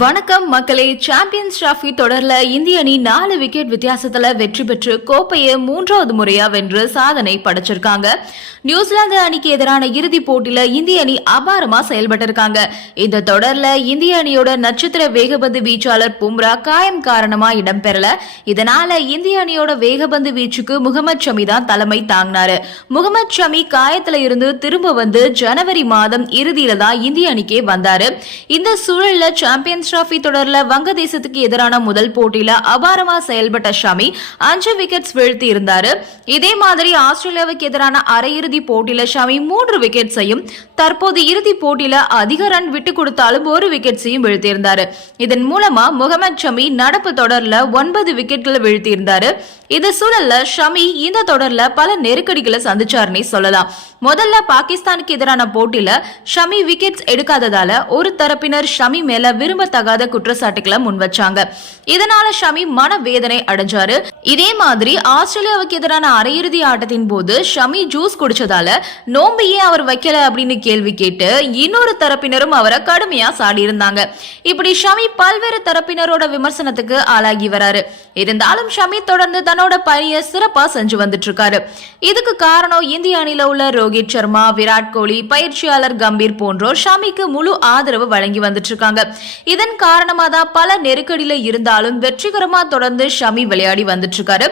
வணக்கம் மக்களே. Champions trophy தொடர்ல இந்திய அணி நாலு விக்கெட் வித்தியாசத்துல வெற்றி பெற்று கோப்பையை மூன்றாவது முறையா வென்று சாதனை படைச்சிருக்காங்க. நியூசிலாந்து அணிக்கு எதிரான இறுதிப் போட்டியில இந்திய அணி அபாரமா செயல்பட்டிருக்காங்க. இந்த தொடர்ல இந்திய அணியோட நட்சத்திர வேகபந்து வீச்சாளர் பும்ரா காயம் காரணமா இடம்பெறல. இதனால இந்திய அணியோட வேகபந்து வீச்சுக்கு முகமது ஷமி தான் தலைமை தாங்கினாரு. முகமது ஷமி காயத்துல இருந்து திரும்ப வந்து ஜனவரி மாதம் இறுதியில தான் இந்திய அணிக்கே வந்தாரு. இந்த சூழல்ல சாம்பியன்ஸ் டிராபி தொடர்ல வங்கதேசத்துக்கு எதிரான முதல் போட்டியில அபாரமா செயல்பட்ட ஷமி அஞ்சு விக்கெட்ஸ் வீழ்த்தி இருந்தாரு இதே மாதிரி ஆஸ்திரேலியாவுக்கு எதிரான அரையிறுதி போட்டியில ஷமி மூன்று விக்கெட்ஸையும் தற்போது இறுதி போட்டியில அதிக ரன் விட்டு கொடுத்தாலும் ஒரு விக்கெட்ஸையும் வீழ்த்தியிருந்தாரு. இதன் மூலமா முகமது ஷமி நடப்பு தொடர்ல ஒன்பது விக்கெட்களை வீழ்த்தியிருந்தாரு. இந்த சூழல்ல ஷமி இந்த தொடர்ல பல நெருக்கடிகளை சந்திச்சாருன்னே சொல்லலாம். முதல்ல பாகிஸ்தானுக்கு எதிரான போட்டியில ஷமி விக்கெட்ஸ் எடுக்காததால ஒரு தரப்பினர் ஷமி மேல விரும்ப குற்றச்சாட்டுகளை முன் இதனால ஷமி மனவேதனை அடைஞ்சாரு. இதே மாதிரி ஆஸ்திரேலியாவுக்கு எதிரான அரையிறுதி ஆட்டத்தின் போது ஷமி ஜூஸ் குடிச்சதால நோம்பியே அவர் வைக்கல அப்படின்னு கேள்வி கேட்டு இன்னொரு தரப்பினரும் அவரை கடுமையா சாடி இருந்தாங்க. இப்படி ஷமி பல்வேறு தரப்பினரோட விமர்சனத்துக்கு ஆளாகி வராரு. இருந்தாலும் ஷமி தொடர்ந்து தன்னோட பணியை சிறப்பா செஞ்சு வந்துட்டு இருக்காரு இதுக்கு காரணம் இந்திய அணியில உள்ள ரோஹித் சர்மா விராட் கோலி பயிற்சியாளர் கம்பீர் போன்றோர் ஷமிக்கு முழு ஆதரவு வழங்கி வந்துட்டு இருக்காங்க இதன் காரணமா தான் பல நெருக்கடியில இருந்தாலும் வெற்றிகரமா தொடர்ந்து ஷமி விளையாடி வந்துட்டு இருக்காரு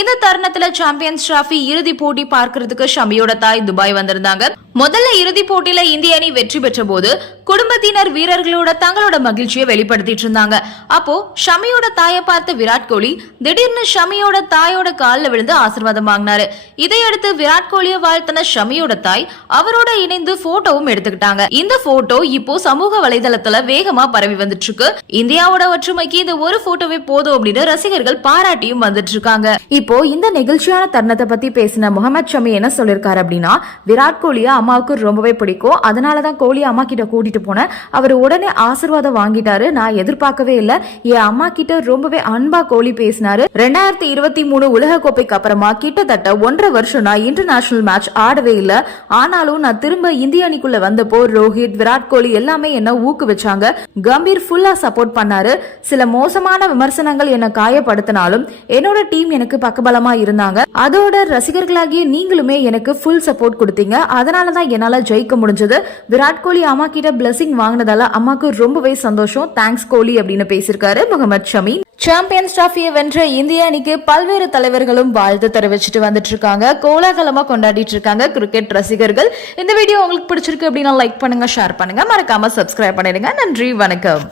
இந்த தருணத்துல சாம்பியன்ஸ் டிராபி இறுதி போட்டி பார்க்கறதுக்கு ஷமியோட தாய் துபாய் வந்திருந்தாங்க. முதல்ல இறுதி போட்டியில இந்திய அணி வெற்றி பெற்ற போது குடும்பத்தினர் வீரர்களோட தங்களோட மகிழ்ச்சியை வெளிப்படுத்திட்டு இருந்தாங்க. அப்போ ஷமியோட தாயை பார்த்த விராட் கோலி திடீர்னு ஷமியோட தாயோட காலில் விழுந்து ஆசீர்வாதம் வாங்கினாரு. இதையடுத்து விராட் கோலியை வாழ்த்தின ஷமியோட தாய் அவரோட இணைந்து போட்டோவும் எடுத்துக்கிட்டாங்க. இந்த போட்டோ இப்போ சமூக வலைதளத்துல வேகமா பரவி வந்துட்டு இருக்கு இந்தியாவோட ஒற்றுமைக்கு இந்த ஒரு போட்டோவே போதும் அப்படின்னு ரசிகர்கள் பாராட்டியும் வந்துட்டு இருக்காங்க. இப்போ இந்த நெகிழ்ச்சியான தருணத்தை பத்தி பேசின முகமது ஷமி என்ன சொல்லிருக்காரு அப்படின்னா விராட் கோலியை அம்மாவுக்கு ரொம்பவே பிடிக்கும். அதனால தான் கோழி அம்மா கிட்ட கூட்டிட்டு போனேன். அவர் உடனே ஆசீர்வாதம் வாங்கிட்டாரு. நான் எதிர்பார்க்கவே இல்ல. என் அம்மா கிட்ட ரொம்பவே அன்பா கோழி பேசினாரு. ரெண்டாயிரத்தி இருபத்தி மூணு உலக கோப்பைக்கு அப்புறமா கிட்டத்தட்ட ஒன்றரை வருஷம் நான் இன்டர்நேஷனல் மேட்ச் ஆடவே இல்ல. ஆனாலும் நான் திரும்ப இந்திய அணிக்குள்ள வந்தப்போ ரோஹித் விராட் கோலி எல்லாமே என்ன ஊக்குவிச்சாங்க. கம்பீர் ஃபுல்லா சப்போர்ட் பண்ணாரு. சில மோசமான விமர்சனங்கள் என்ன காயப்படுத்தினாலும் என்னோட டீம் எனக்கு பக்கபலமா இருந்தாங்க. அதோட ரசிகர்களாகிய நீங்களுமே எனக்கு ஃபுல் சப்போர்ட் கொடுத்தீங்க. அதனால தான் என்னால ஜெயிக்க முடிஞ்சது. விராட் கோலி அம்மா கிட்ட பிளஸிங் வாங்கினதால அம்மாக்கு ரொம்பவே சந்தோஷம். தேங்க்ஸ் கோலி அப்படின்னு பேசியிருக்காரு முகமது ஷமி சாம்பியன்ஸ் டிராஃபியை வென்ற இந்திய அணிக்கு பல்வேறு தலைவர்களும் வாழ்த்து தெரிவிச்சுட்டு வந்துட்டு இருக்காங்க கோலாகலமா கொண்டாடிட்டு இருக்காங்க கிரிக்கெட் ரசிகர்கள். இந்த வீடியோ உங்களுக்கு பிடிச்சிருக்கு அப்படின்னா லைக் பண்ணுங்க ஷேர் பண்ணுங்க. மறக்காம சப்ஸ்கிரைப் பண்ணிடுங்க. நன்றி வணக்கம்.